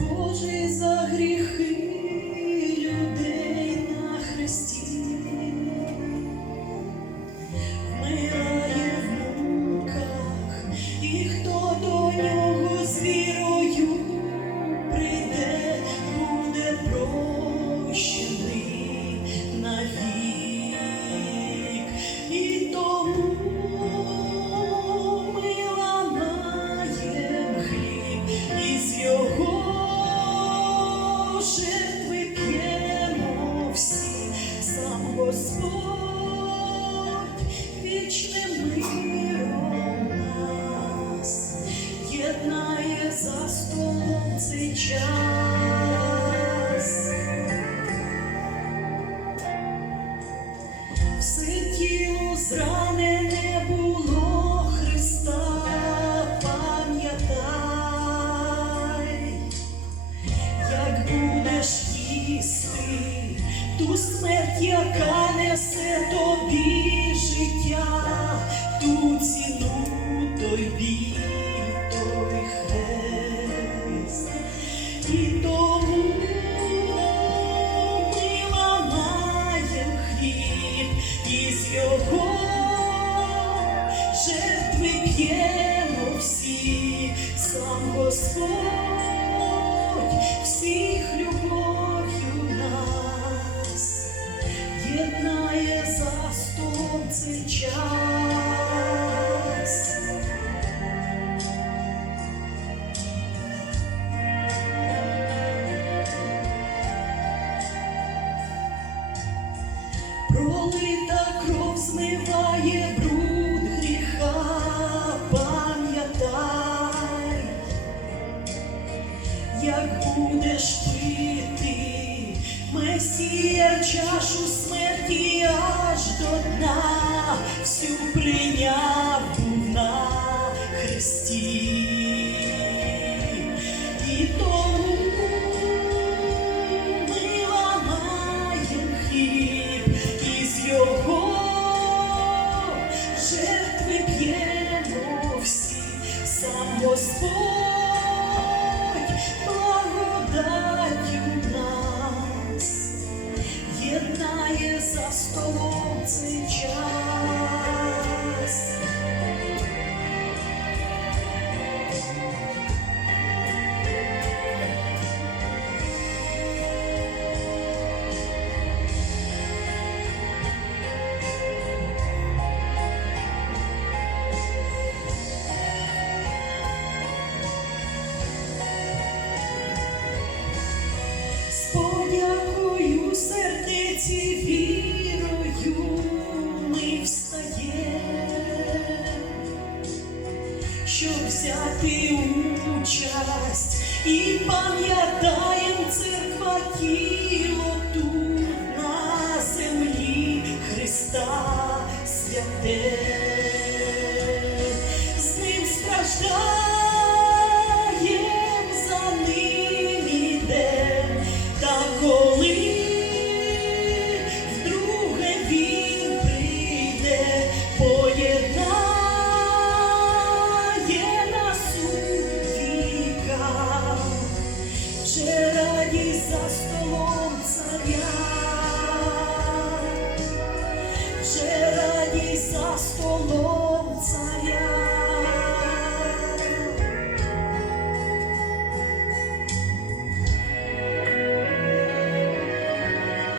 Божий за гріхи. Сране небо. даємо всі, сам Господь, всіх любов'ю нас, єднає за стом цей час. Пролита кров змиває. чашу смерті аж до дна, всю прийняв на Христі. І тому ми ламаєм із його жертви п'ємо всі, сам Господь. щоб взяти участь і пам'ятаєм церква тіло.